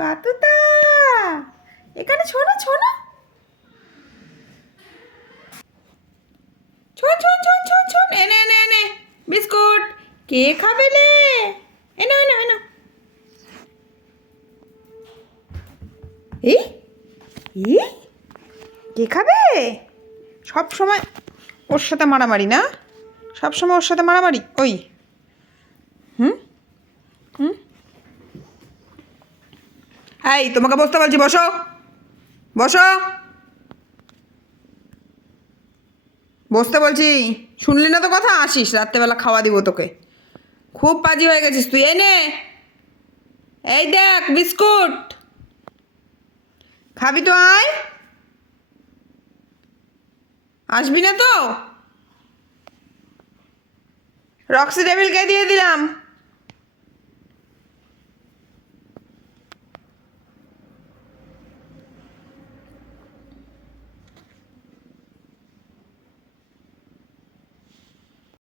বাতুতা, এখানে শোনো শোনো, শোন শোন শোন শোন শোন, এনে এনে এনে বিস্কুট। কে খাবে লে? এনো এনো এনো। এই এই কে খাবে? সব সময় ওর সাথে মারামারি না, সব সময় ওর সাথে মারামারি। ওই হুম হুম, এই তোমাকে বসতে বলছি, বসো বসো, বসতে বলছি। শুনলি না তো কথা? আসিস রাত্রেবেলা খাওয়া দিব তোকে। খুব পাজি হয়ে গেছিস তুই। এই নে, এই দেখ বিস্কুট, খাবি তো আয়। আসবি না তো? রক্সি টেবিলকে দিয়ে দিলাম।